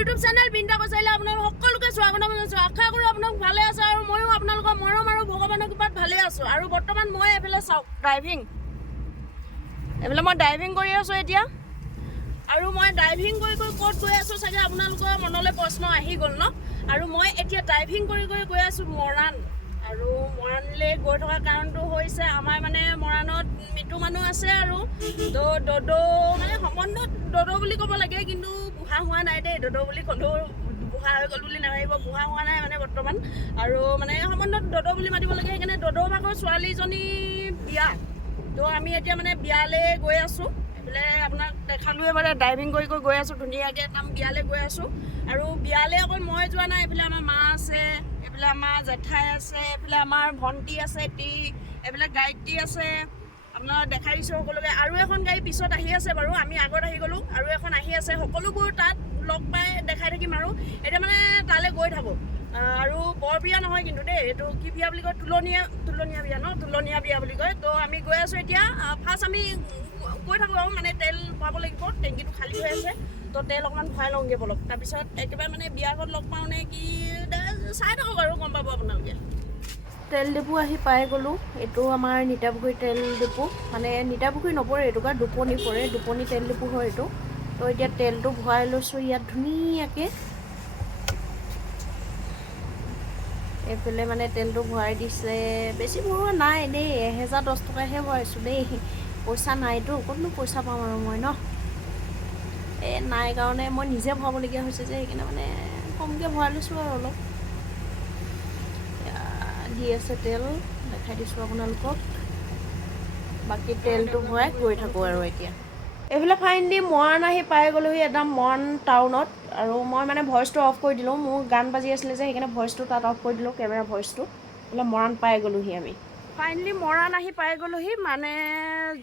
YouTube channel বিন্তা কছাৰীলৈ আপোনালোক সকলোকে স্বাগতম জনাইছোঁ। আশা কৰোঁ আপোনালোক ভালে আছে আৰু ময়ো আপোনালোকৰ মৰম আৰু ভগৱানৰ কৃপাত ভালে আছোঁ। আৰু বৰ্তমান মই এইফালে চাওক এইফালে মই ড্ৰাইভিং কৰি আছোঁ এতিয়া। আৰু মই ড্ৰাইভিং কৰি ক'ত গৈ আছোঁ চাগে আপোনালোকৰ মনলৈ প্ৰশ্ন আহি গ'ল ন। আৰু মই এতিয়া ড্ৰাইভিং কৰি গৈ আছোঁ মৰাণ। আৰু মৰাণলৈ গৈ থকা কাৰণটো হৈছে আমাৰ মানে মৰাণত মৃত্যু মানুহ আছে আৰু দদৌ মানে সম্বন্ধত দদৌ বুলি ক'ব লাগে, কিন্তু বুঢ়া হোৱা নাই দেই। দদৌ বুলি ক'লেও বুঢ়া হৈ গ'ল বুলি নাভাবিব, বুঢ়া হোৱা নাই মানে বৰ্তমান। আৰু মানে সম্বন্ধত দদৌ বুলি মাতিব লাগে, সেইকাৰণে দদৌ ভাগৰ ছোৱালীজনী বিয়া। তো আমি এতিয়া মানে বিয়ালৈ গৈ আছোঁ। এইফালে আপোনাক দেখালোৱে মানে ড্ৰাইভিং কৰি গৈ আছোঁ ধুনীয়াকৈ একদম বিয়ালৈ গৈ আছোঁ। আৰু বিয়ালৈ অকল মই যোৱা নাই, এইফালে আমাৰ মা আছে, এইফালে আমাৰ জেঠাই আছে, এইফালে আমাৰ ভণ্টি আছে, এইফালে গায়ত্ৰী আছে। আপোনাক দেখাই দিছোঁ সকলোকে। আৰু এখন গাড়ী পিছত আহি আছে বাৰু, আমি আগত আহি গ'লোঁ, আৰু এখন আহি আছে। সকলোবোৰ তাত লগ পাই দেখাই থাকিম আৰু এতিয়া মানে তালৈ গৈ থাকোঁ। আৰু বৰ বিয়া নহয় কিন্তু দেই, এইটো কি বিয়া বুলি কয়, তুলনীয়া বিয়া ন, তুলনীয়া বিয়া বুলি কয়। তো আমি গৈ আছোঁ এতিয়া। ফাৰ্ষ্ট আমি গৈ থাকোঁ আৰু মানে তেল ভৰাব লাগিব, টেংকিটো খালী হৈ আছে। তো তেল অকণমান ভৰাই লওঁগৈ বলক, তাৰপিছত একেবাৰে মানে বিয়া ঘৰত লগ পাওঁ নে কি চাই থাকক আৰু গম পাব আপোনালোকে। তেল ডিপু আহি পাই গ'লোঁ। এইটো আমাৰ নিতাপুখুৰী তেল ডিপু, মানে নিতাপুখুৰী নপৰে, এইটো কাৰণে দুপনি পৰে, দুপনি তেল ডিপু হয় এইটো। তো এতিয়া তেলটো ভৰাই লৈছোঁ ইয়াত ধুনীয়াকৈ। এইফালে মানে তেলটো ভৰাই দিছে, বেছি ভৰোৱা নাই এনেই 1010 টকাহে ভৰাইছোঁ দেই। পইচা নাইতো, ক'তনো পইচা পাম আৰু মই ন। এই নাই কাৰণে মই নিজে ভৰাবলগীয়া হৈছে যে, সেইকাৰণে মানে কমকৈ ভৰাই লৈছোঁ আৰু অলপ। দি আছে তেল, দেখাই দিছোঁ আপোনালোকক। বাকী তেলটো ভৰাই গৈ থাকোঁ আৰু এতিয়া। এইফালে ফাইনেলি মৰাণ আহি পাই গ'লোহি, একদম মৰাণ টাউনত। আৰু মই মানে ভইচটো অফ কৰি দিলোঁ, মোৰ গান বাজি আছিলে যে, সেইকাৰণে ভইচটো তাত অফ কৰি দিলোঁ, কেমেৰা ভইচটো। এইফালে মৰাণ পাই গ'লোহি আমি। ফাইনেলি মৰাণ আহি পাই গ'লোহি, মানে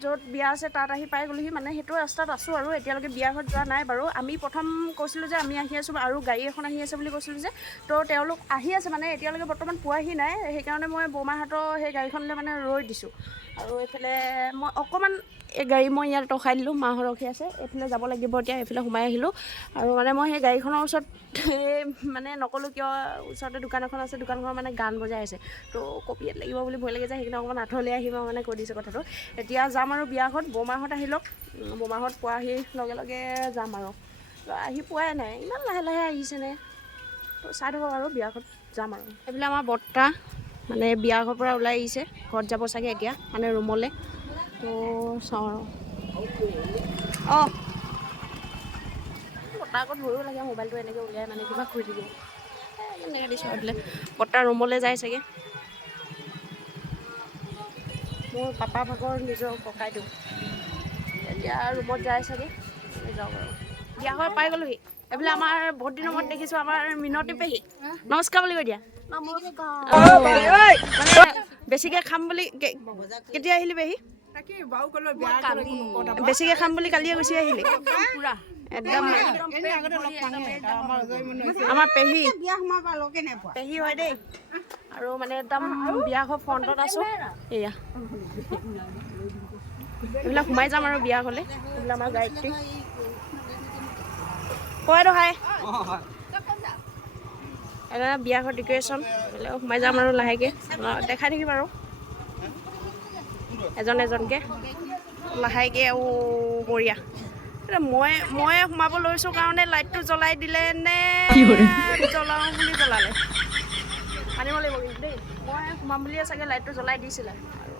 য'ত বিয়া আছে তাত আহি পাই গ'লোহি। মানে সেইটো ৰাস্তাত আছোঁ আৰু এতিয়ালৈকে বিয়া ঘৰত যোৱা নাই বাৰু। আমি প্ৰথম কৈছিলোঁ যে আমি আহি আছোঁ আৰু গাড়ী এখন আহি আছে বুলি কৈছিলোঁ যে, তো তেওঁলোক আহি আছে মানে এতিয়ালৈকে বৰ্তমান পোৱাহি নাই। সেইকাৰণে মই বৌমাহঁতৰ সেই গাড়ীখনলৈ মানে ৰৈ দিছোঁ। আৰু এইফালে মই অকণমান এই গাড়ী মই ইয়াত ৰখাই দিলোঁ, মাহঁত ৰখি আছে। এইফালে যাব লাগিব এতিয়া, এইফালে সোমাই আহিলোঁ। আৰু মানে মই সেই গাড়ীখনৰ ওচৰত মানে নক'লোঁ কিয়, ওচৰতে দোকান এখন আছে, দোকানখনৰ মানে গান বজাই আছে। তো কপিয়াত লাগিব বুলি ভয় লাগে যে, সেইকাৰণে অকণমান আঁতৰলৈ আহিব মানে কৈ দিছোঁ কথাটো। এতিয়া যাম আৰু বিয়াঘৰত, বৌমাহঁত আহি লওক, বৌমাহঁত পোৱাহি লগে লগে যাম আৰু। আহি পোৱাই নাই, ইমান লাহে লাহে আহিছেনে। তো চাই থাকক আৰু বিয়াঘৰত যাম আৰু। এইফালে আমাৰ বৰ্তা মানে বিয়া ঘৰৰ পৰা ওলাই আহিছে, ঘৰত যাব চাগে এতিয়া, মানে ৰুমলৈ। তো চাওঁ আৰু। অঁ বৰ্তাৰ আগত ভয়ো লাগে, মোবাইলটো এনেকৈ উলিয়াই মানে কিবা কৰি থাকিব। এনেকৈ দিছোঁ এইফালে বৰ্তা ৰুমলৈ যায় চাগে। মোৰ পাপা ভাগৰ নিজৰ ককাইদেউ এতিয়া ৰুমত যায় চাগে, যাওক আৰু। বিয়া ঘৰ পাই গ'লোহি। এইফালে আমাৰ বহুত দিনৰ মূৰত দেখিছোঁ আমাৰ মিনতি পেহী, নমস্কাৰ বুলি কৈ দিয়া। মানে বেছিকৈ খাম বুলি কেতিয়া আহিলি পেহী? বেছিকৈ খাম বুলি কালিয়ে গুচি আহিলি একদম। আমাৰ পেহী হয় দেই। আৰু মানে একদম বিয়া ঘৰ ফ্ৰণ্টত আছোঁ। এয়া এইবিলাক সোমাই যাম আৰু বিয়া ঘৰলৈ। এইবিলাক আমাৰ গায়ত্ৰী কয় দহাই এটা বিয়া ঘৰ ডেক'ৰেশ্যন। এইবিলাক সোমাই যাম আৰু লাহেকৈ দেখাই থাকিম আৰু এজন এজনকৈ লাহেকৈ। বঢ়িয়া। মই সোমাব লৈছোঁ কাৰণে লাইটটো জ্বলাই দিলে নে জ্বলাওঁ বুলি জ্বলালে মানিব লাগিব কিন্তু দেই। মই সোমাম বুলিয়ে চাগে লাইটটো জ্বলাই দিছিলে আৰু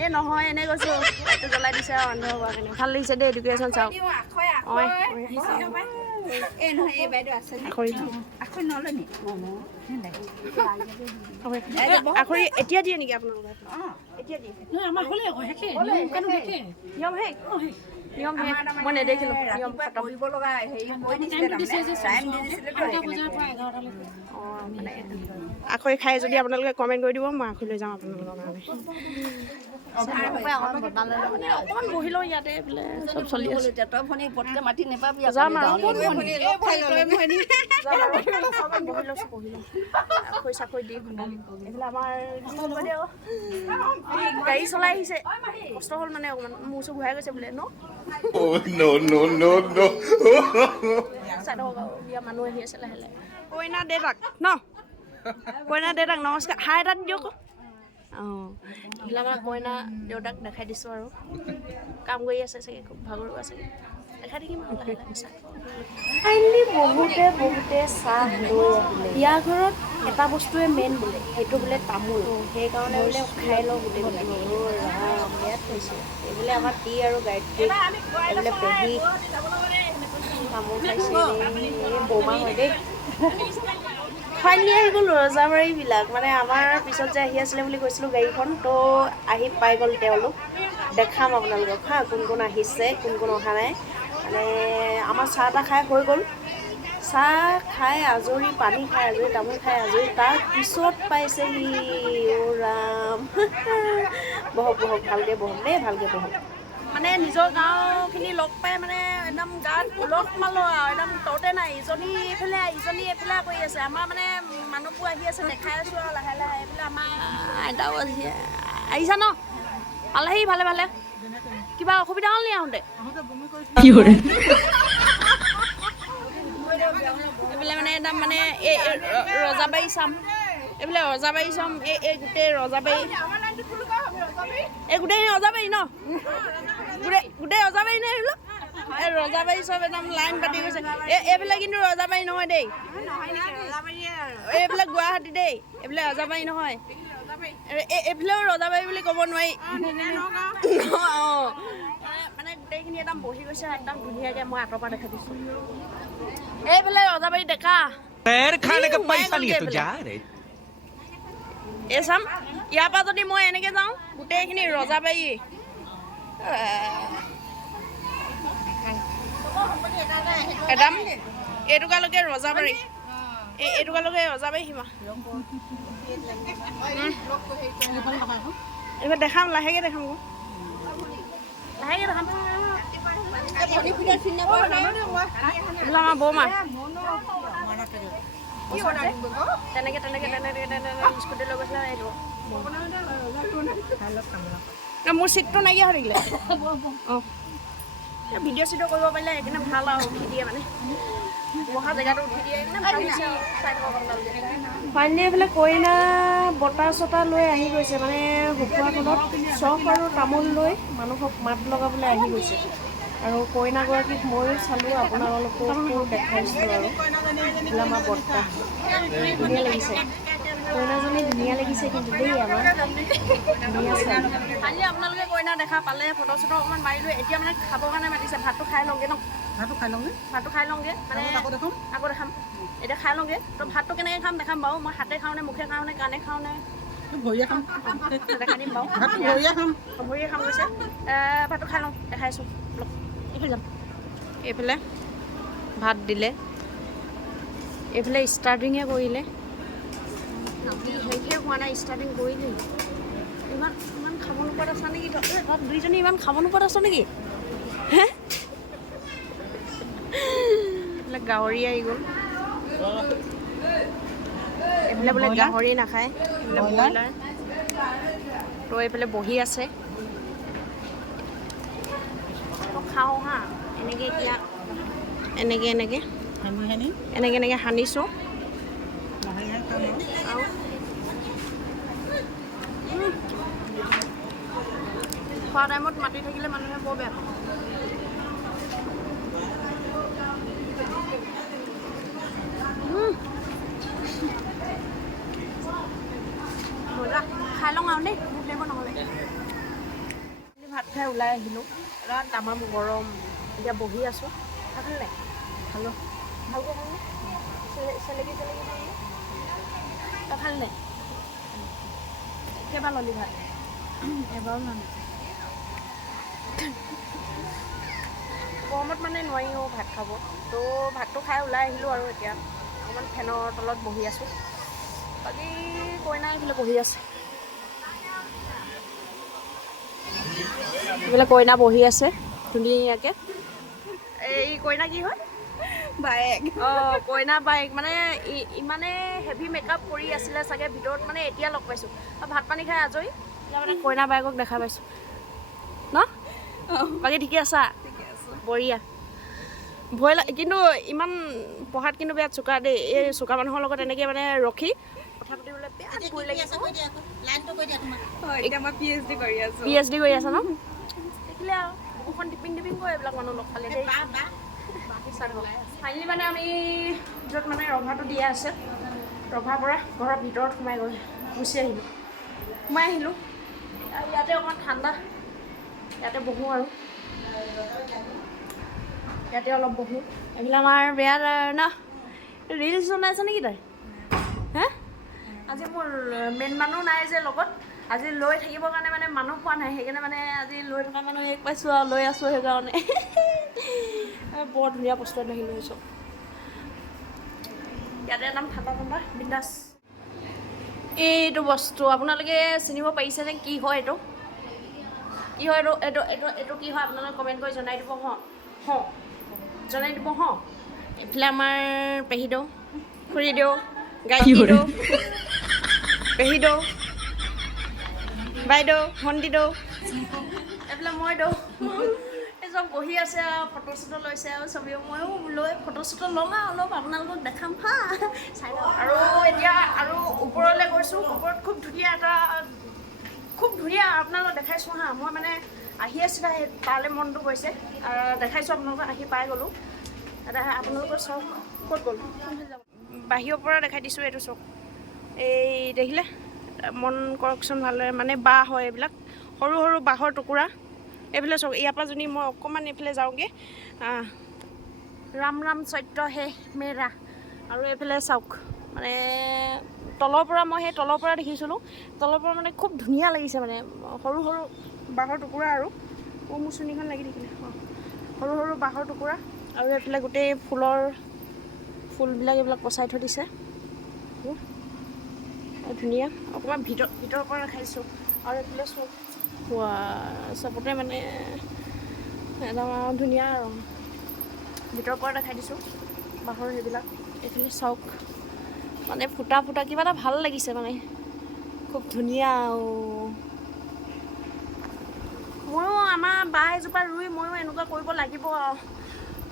এই নহয় এনেই কৈছোঁ, লাইটটো জ্বলাই দিছে আৰু অন্ধ হোৱাৰ কাৰণে। ভাল লাগিছে দেই ডেক'ৰেশ্যন চাওক। আখৰি এতিয়া দিয়ে নেকি আপোনালোকে? এতিয়া দিয়ে নিয়ম শেষ। মই নেদেখিলোঁ নিয়ম খতম। অঁ মানে আখৈ খাই যদি আপোনালোকে কমেণ্ট কৰি দিব, মই আখৈ লৈ যাম আপোনালোকৰ কাৰণে। অকণমান বহি লওঁ ইয়াতে এইফালে চব চলি আছে তই ভনী পটকে মাতি নেপাবি যাম আৰু বহি লৈছোঁ খৰি চাকৰি দি এইফালে আমাৰ গাড়ী চলাই আহিছে কষ্ট হ'ল মানে অকণমান মোৰ ওচৰ ঘূৰাই গৈছে বোলে ন চাই থাকক আৰু বিয়া মানুহ আহি আছে লাহে লাহে কইনা দেউতাক ন কইনা দেউতাক নমস্কাৰ হাই এটা দিয়ক অঁ এইফালে আমাৰ কইনা দেউতাক দেখাই দিছোঁ আৰু কাম কৰি আছে চাগে খুব ভাগৰুৱা চাগে দেখাই থাকিম আৰু লাহে লাহে চাহ ফাইনেলি বহুতে চাহ লৈ আহিলে বিয়া ঘৰত এটা বস্তুৱে মেইন বোলে সেইটো বোলে তামোল সেইকাৰণে বোলে খাই লওঁ গোটেইবিলাক বিয়াত থৈছে এইবোলে আমাৰ টি আৰু গায়ত্ৰী এইবোলে পেহী তামোল খাইছে বৌমা হয় দেই ফাইনেলি আহি গ'ল ৰজাবাৰীবিলাক মানে আমাৰ পিছত যে আহি আছিলে বুলি কৈছিলোঁ গাড়ীখন তো আহি পাই গ'ল তেওঁলোক দেখাম আপোনালোকক হা কোন কোন আহিছে কোন কোন অহা নাই মানে আমাৰ চাহ তাহ খাই হৈ গ'ল চাহ খাই আজৰি পানী খাই আজৰি তামোল খাই আজৰি তাৰ পিছত পাইছেহি অ' ৰাম বহক ভালকৈ বহক দেই ভালকৈ বহক মানে নিজৰ গাঁওখিনি লগ পাই মানে একদম গাত উলহ মালো আৰু একদম ততে নাই ইজনী এইফালে কৰি আছে আমাৰ মানে মানুহবোৰ আহি আছে দেখাই আছোঁ আৰু লাহে লাহে এইফালে আমাৰ আইতাও আহিছা ন পালেহি ভালে ভালে কিবা অসুবিধা হ'ল নি আহোঁতে এইফালে মানে একদম মানে এই ৰজাবাৰী চাম এইফালে ৰজাবাৰী চাম এই গোটেই ৰজাবাৰী এই গোটেইখিনি ৰজাবাৰী ন গোটেই ৰজাবাৰী নে এইবিলাক এই ৰজাবাৰী চব একদম লাইন পাতি গৈছে এইবিলাক কিন্তু ৰজাবাৰী নহয় দেই এইবিলাক গুৱাহাটী দেই এইবিলাক ৰজাবাৰী নহয় এইফালেও ৰজাবাৰী বুলি ক'ব নোৱাৰি অঁ মানে গোটেইখিনি একদম বহি গৈছে একদম ধুনীয়াকৈ মই আঁতৰ পৰা দেখাই দিছোঁ এইফালে ৰজাবাৰী ডেকা এই চাম ইয়াৰ পৰা যদি মই এনেকৈ যাওঁ গোটেইখিনি ৰজাবাৰী একদম এইটুকালৈকে ৰজাবাৰী এইটুকালৈকে ৰজাবাৰী সীমা এইবাৰ দেখাম লাহেকৈ দেখাম এইবিলাক আমাৰ বৌমা তেনেকৈ স্কুটি লৈ গৈছিলে এইটো মোৰ চিটটো নাইকিয়া হৈ থাকিলে অঁ ভিডিঅ' চিডিঅ' কৰিব পাৰিলে সেইকাৰণে ভাল আৰু উঠি দিয়ে মানে বহা জেগাটো উঠি দিয়ে ফাইনেলি এইফালে কইনা বটা চটা লৈ আহি গৈছে মানে শুকুৱাখনত চখ আৰু তামোল লৈ মানুহক মাত লগাবলৈ আহি গৈছে আৰু কইনাগৰাকীক ময়ো চালোঁ আপোনালোককো দেখাইছোঁ আৰু এইফালে আমাৰ বৰ্তা ধুনীয়া লাগিছে কইনাজনী ধুনীয়া লাগিছে কিন্তু দেই আমাৰ ধুনীয়া চাই কালি আপোনালোকে কইনা দেখা পালে ফটো চটো অকণমান মাৰিলোঁ এতিয়া মানে খাবৰ কাৰণে মাতিছে ভাতটো খাই লওঁগৈ ন ভাতটো খাই লওঁগৈ মানে আকৌ দেখাম এতিয়া খাই লওঁগৈ তো ভাতটো কেনেকৈ খাম দেখাম বাৰু মই হাতে খাওঁ নে মুখে খাওঁ নে কাণে খাওঁ নে দেখাই দিম বাৰু ভৰিয়ে খাম গৈছে ভাতটো খাই লওঁ দেখাইছোঁ এইফালে যাম এইফালে ভাত দিলে এইফালে ষ্টাৰ্টিঙে কৰিলে শেষে হোৱা নাই ষ্টাৰ্টিং কৰিলেই ইমান খাব নোপোৱাত আছা নেকি তাত দুইজনী ইমান খাব নোপোৱাত আছ নেকি হে এইফালে গাহৰি আহি গ'ল এইফালে বোলে গাহৰি নাখায় এইফালে ব্ৰইলাৰ তো এইফালে বহি আছে খাওঁ হা এনেকৈ এতিয়া এনেকৈ সানিছোঁ খোৱা টাইমত মাতি থাকিলে মানুহে বৰ বেয়া পায় খাই লওঁ আৰু দেই ভোক লাগিব নহ'লে ভাত খাই ওলাই আহিলোঁ ৰাত তামাম গৰম এতিয়া বহি আছোঁ খালে নাই খালোঁ ভালকৈ খালোঁ চেলেকি খালোঁ তই খালি নাই কেইবাৰ ল'লি ভাত এবাৰো নানে গৰমত মানে নোৱাৰি ভাত খাব তো ভাতটো খাই ওলাই আহিলোঁ আৰু এতিয়া অকণমান ফেনৰ তলত বহি আছোঁ বাকী কইনা এইফালে বহি আছে এইফালে কইনা বহি আছে ধুনীয়াকৈ। এই কইনা কি হয়? বায়েক। অঁ কইনা বাইক মানে ইমানে হেভি মেকআপ কৰি আছিলে চাগে ভিতৰত, মানে এতিয়া লগ পাইছোঁ। ভাত পানী খাই আজৰি এতিয়া মানে কইনা বাইকক দেখা পাইছোঁ ন। বাকী ঠিকে আছা? বঢ়িয়া। ভয় কিন্তু ইমান পঢ়াত কিন্তু বেয়া চোকা দেই। এই চোকা মানুহৰ লগত এনেকৈ মানে ৰখি কথা পাতিবলৈ বেয়া ভয় লাগিছে। এতিয়া মই PhD কৰি আছোঁ। PhD কৰি আছা ন? দেখিলে আৰু বুকুখন টিপিং টিপিং কৰে এইবিলাক মানুহ লগ পালে দেই। ফাইনেলি মানে আমি য'ত মানে ৰভাটো দিয়া আছে, ৰভাৰ পৰা ঘৰৰ ভিতৰত গুচি আহিলোঁ। সোমাই আহিলোঁ। ইয়াতে অকণমান ঠাণ্ডা, ইয়াতে বহোঁ আৰু ইয়াতে অলপ বহোঁ। এইবিলাক আমাৰ বেয়া ন। ৰিলচ বনাইছে নেকি তই? হে আজি মোৰ মেইন মানুহ নাই যে লগত, আজি লৈ থাকিবৰ কাৰণে মানে মানুহ পোৱা নাই, সেইকাৰণে মানে আজি লৈ থকা মানুহ এক পাইছোঁ আৰু লৈ আছোঁ সেইকাৰণে। বৰ ধুনীয়া বস্তু এটা লৈ লৈছোঁ। ইয়াতে একদম ঠাণ্ডা ঠাণ্ডা বিন্দাছ। এইটো বস্তু আপোনালোকে চিনিব পাৰিছেনে কি হয় এইটো? কি হয় এইটো? এইটো কি হয় আপোনালোকে কমেণ্ট কৰি জনাই দিব। জনাই দিব। এইফালে আমাৰ পেহীদেউ, খুৰীদেউ, গায়ত্ৰীদেউ, পেহীদেউ, বাইদেউ, ভণ্টিদেউ, এইফালে মইদেউ, এই চব বহি আছে আৰু ফটো চটো লৈছে আৰু ছবিও ময়ো লৈ ফটো চটো ল'ম আৰু অলপ আপোনালোকক দেখাম হা চাই লওক। আৰু এতিয়া আৰু ওপৰলৈ গৈছোঁ। ওপৰত খুব ধুনীয়া আপোনালোকক দেখাইছোঁ হা। মই মানে আহি আছিলোঁ, তালৈ মনটো গৈছে। দেখাইছোঁ আপোনালোকক, আহি পাই গ'লোঁ। আপোনালোকৰ চক ক'ত গ'ল? বাহিৰৰ পৰা দেখাই দিছোঁ। এইটো চক, এই দেখিলে? মন কৰকচোন ভালদৰে, মানে বাঁহ হয় এইবিলাক, সৰু সৰু বাঁহৰ টুকুৰা। এইফালে চাওক, ইয়াৰ পৰা যদি মই অকণমান এইফালে যাওঁগৈ, ৰাম ৰাম সত্য হে মেৰা। আৰু এইফালে চাওক, মানে তলৰ পৰা মই সেই তলৰ পৰা দেখিছিলোঁ। তলৰ পৰা মানে খুব ধুনীয়া লাগিছে, মানে সৰু সৰু বাঁহৰ টুকুৰা আৰু মোৰ চুনিখন লাগি থাকিলে। সৰু সৰু বাঁহৰ টুকুৰা আৰু এইফালে গোটেই ফুলবিলাক এইবিলাক পচাই থৈ দিছে। ধুনীয়া। অকণমান ভিতৰৰ পৰা দেখাইছোঁ। আৰু এইফালে চব চবতে মানে একদম ধুনীয়া আৰু ভিতৰৰ পৰা দেখাই দিছোঁ বাঁহৰ সেইবিলাক। এইফালে চাওক, মানে ফুটা কিবা এটা ভাল লাগিছে, মানে খুব ধুনীয়া। ময়ো আমাৰ বাঁহ এজোপা ৰুই ময়ো এনেকুৱা কৰিব লাগিব আৰু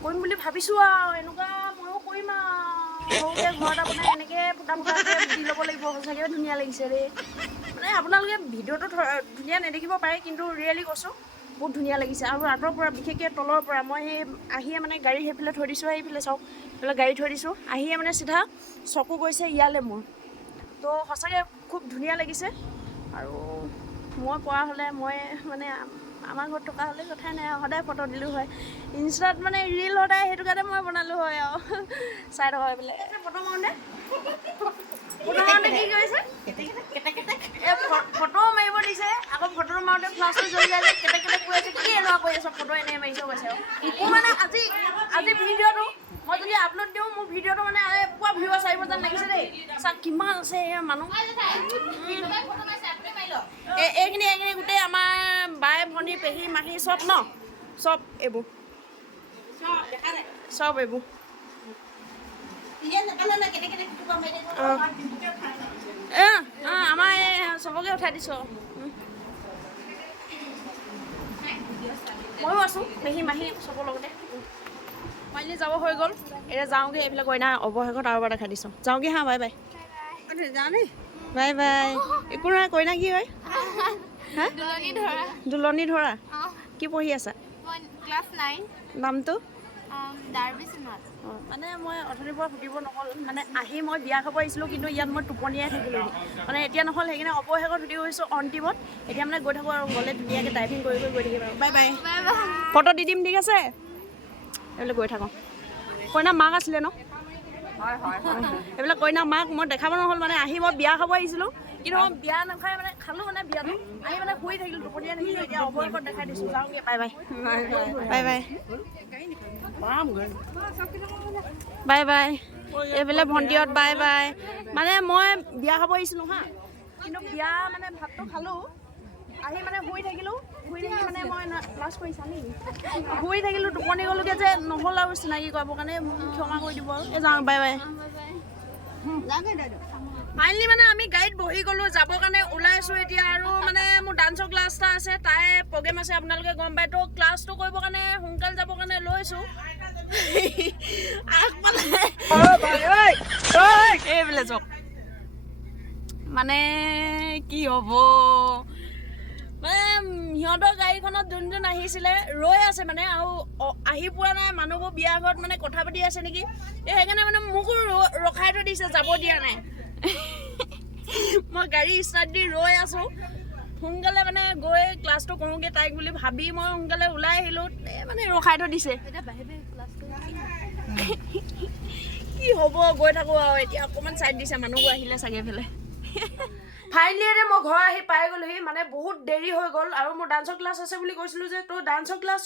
কৰিম বুলি ভাবিছোঁ আৰু এনেকুৱা ময়ো কৰিম আৰু সৰুকৈ ঘৰ এটা বনাই এনেকৈ ফুটাকৈ দি ল'ব লাগিব। সঁচাকৈ ধুনীয়া লাগিছে দেই। মানে আপোনালোকে ভিডিঅ'টো ধুনীয়া নেদেখিব পাৰে, কিন্তু ৰিয়েলি কৈছোঁ বহুত ধুনীয়া লাগিছে। আৰু আঁতৰ পৰা, বিশেষকৈ তলৰ পৰা মই সেই আহিয়ে মানে গাড়ী সেইফালে থৈ দিছোঁ। সেইফালে চাওক, সেইফালে গাড়ী থৈ দিছোঁ। আহিয়ে মানে চিধা চকু গৈছে ইয়ালৈ মোৰ। তো সঁচাকৈ খুব ধুনীয়া লাগিছে। আৰু মই পৰা হ'লে, মই মানে আমাৰ ঘৰত থকা হ'লে কথাই নাই আৰু সদায় ফটো দিলোঁ হয়। ইনষ্টাত মানে ৰিল সদায়, সেইটো কাৰণে মই বনালোঁ হয় আৰু চাই থকা হয় বোলে। ফটো মাৰোঁতে কি কৰিছে? এই ফটো মাৰিব দিছে, আকৌ ফটোটো মাৰোঁতে ফ্লাছটো জ্বলি যায় যে কেটেক কৈ আছে। কি এনেকুৱা কৰি আছে? ফটো এনেই মাৰিছে কৈছে আৰু মোৰ মানে আজি ভিডিঅ'টো মই যদি আপলোড দিওঁ, মোৰ ভিডিঅ'টো মানে পুৰা ভিউৱাৰ্ছ আহিব যেন লাগিছে দেই। চাওক কিমান আছে এয়া মানুহ। এইখিনি গোটেই আমাৰ বাই, ভনী, পেহী, মাহী চব ন, চব এইবোৰ আমাৰ এই চবকে উঠাই দিছোঁ। ময়ো আছোঁ, পেহী মাহী চবৰ লগতে। ফাইনেলি যাব হৈ গ'ল। এতিয়া যাওঁগৈ। এইবিলাক কইনা অৱশেষত আৰু এবাৰ দেখাই দিছোঁ। যাওঁগৈ হা। Bye bye. Bye bye. একো নহয়, কইনা কি হয়? হা, দুলনি ধৰা। কি পঢ়ি আছা? ক্লাছ 9। নামটো? মানে মই অথনিৰ পৰা সুধিব নহ'ল, মানে আহি মই বিয়া খাব আহিছিলোঁ, কিন্তু ইয়াত মই টোপনিয়াই থাকিলোঁ। মানে এতিয়া নহ'ল, সেইকাৰণে অৱশেষত সুধি গৈছোঁ অন্তিমত। এতিয়া মানে গৈ থাকোঁ আৰু গ'লে ধুনীয়াকৈ ড্ৰাইভিং কৰি গৈ থাকিম আৰু। Bye bye. ফটো দি দিম, ঠিক আছে? এইবিলাক গৈ থাকোঁ। কইনা মাক আছিলে ন? এইবিলাক কইনা মাক মই দেখাব নহ'ল, মানে আহি মই বিয়া খাব আহিছিলোঁ, কিন্তু মই বিয়া নাখাই মানে খালোঁ মানে বিয়াটো আহি মানে শুই থাকিলোঁ, টোপনিয়াই থাকিলোঁ। এতিয়া অৱশেষত দেখাই দিছোঁ। যাওঁগৈ। Bye bye. Bye bye. Bye bye. এইফালে ভণ্টিহঁত বাই বাই। মানে মই বিয়া খাব আহিছিলোঁ হা, কিন্তু বিয়া মানে ভাতটো খালোঁ, আহি মানে শুই থাকিলোঁ। শুই থাকি মানে মই ক্লাছ কৰিছা নেকি শুই থাকিলোঁ টোপনি গ'লোগৈ যে নহ'ল আৰু চিনাকি কৰিবৰ কাৰণে ক্ষমা কৰি দিব আৰু এই যাওঁ বাই বাই ফাইনেলি মানে আমি গাড়ীত বহি গ'লোঁ যাবৰ কাৰণে ওলাইছোঁ এতিয়া আৰু মানে মোৰ ডান্সৰ ক্লাছ এটা আছে তাই প্ৰগ্ৰেম আছে আপোনালোকে গম পায় তো ক্লাছটো কৰিবৰ কাৰণে সোনকালে যাবৰ কাৰণে লৈছোঁ এইবোলে যাওক মানে কি হ'ব মানে সিহঁতৰ গাড়ীখনত যোন আহিছিলে ৰৈ আছে মানে আৰু আহি পোৱা নাই মানুহবোৰ বিয়া ঘৰত মানে কথা পাতি আছে নেকি এই সেইকাৰণে মানে মোকো ৰখাই থৈ দিছে যাব দিয়া নাই মই গাড়ী ষ্টাৰ্ট দি ৰৈ আছোঁ সোনকালে মানে গৈ ক্লাছটো কৰোঁগৈ তাইক বুলি ভাবি মই সোনকালে ওলাই আহিলোঁ মানে ৰখাই থৈ দিছে কি হ'ব গৈ থাকোঁ আৰু এতিয়া অকণমান চাইড দিছে মানুহবোৰ আহিলে চাগে এইফালে ফাইনেলি মই ঘৰ আহি পাই গ'লোহি মানে বহুত দেৰি হৈ গ'ল আৰু মোৰ ডান্সৰ ক্লাছ আছে বুলি কৈছিলোঁ যে তো ডান্সৰ ক্লাছ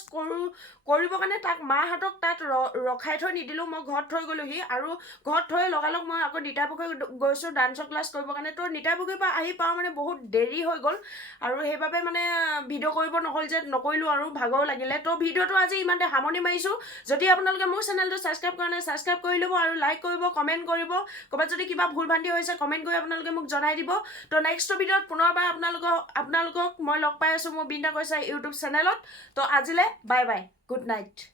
কৰিবৰ কাৰণে তাক মাহঁতক তাত ৰখাই থৈ নিদিলোঁ মই ঘৰত থৈ গ'লোহি আৰু ঘৰত থৈ লগালগ মই আকৌ নিতাপুখুৰী গৈছোঁ ডান্সৰ ক্লাছ কৰিবৰ কাৰণে তো নিতাপুখুৰীৰ পৰা আহি পাওঁ মানে বহুত দেৰি হৈ গ'ল আৰু সেইবাবে মানে ভিডিঅ' কৰিব নহ'ল যে নকৰিলোঁ আৰু ভাগৰো লাগিলে তো ভিডিঅ'টো আজি ইমানতে সামৰণি মাৰিছোঁ যদি আপোনালোকে মোৰ চেনেলটো ছাবস্ক্ৰাইব কৰা নাই ছাবস্ক্ৰাইব কৰি ল'ব আৰু লাইক কৰিব কমেণ্ট কৰিব ক'ৰবাত যদি কিবা ভুল ভ্ৰান্তি হৈছে কমেণ্ট কৰি আপোনালোকে মোক জনাই দিব তো নেক্সট ভিডিঅ'ত পুনৰবাৰ আপোনালোকক মই লগ পাই আছোঁ মোৰ বিন্দা কৈছা ইউটিউব চেনেলত তো আজিলৈ বাই বাই গুড নাইট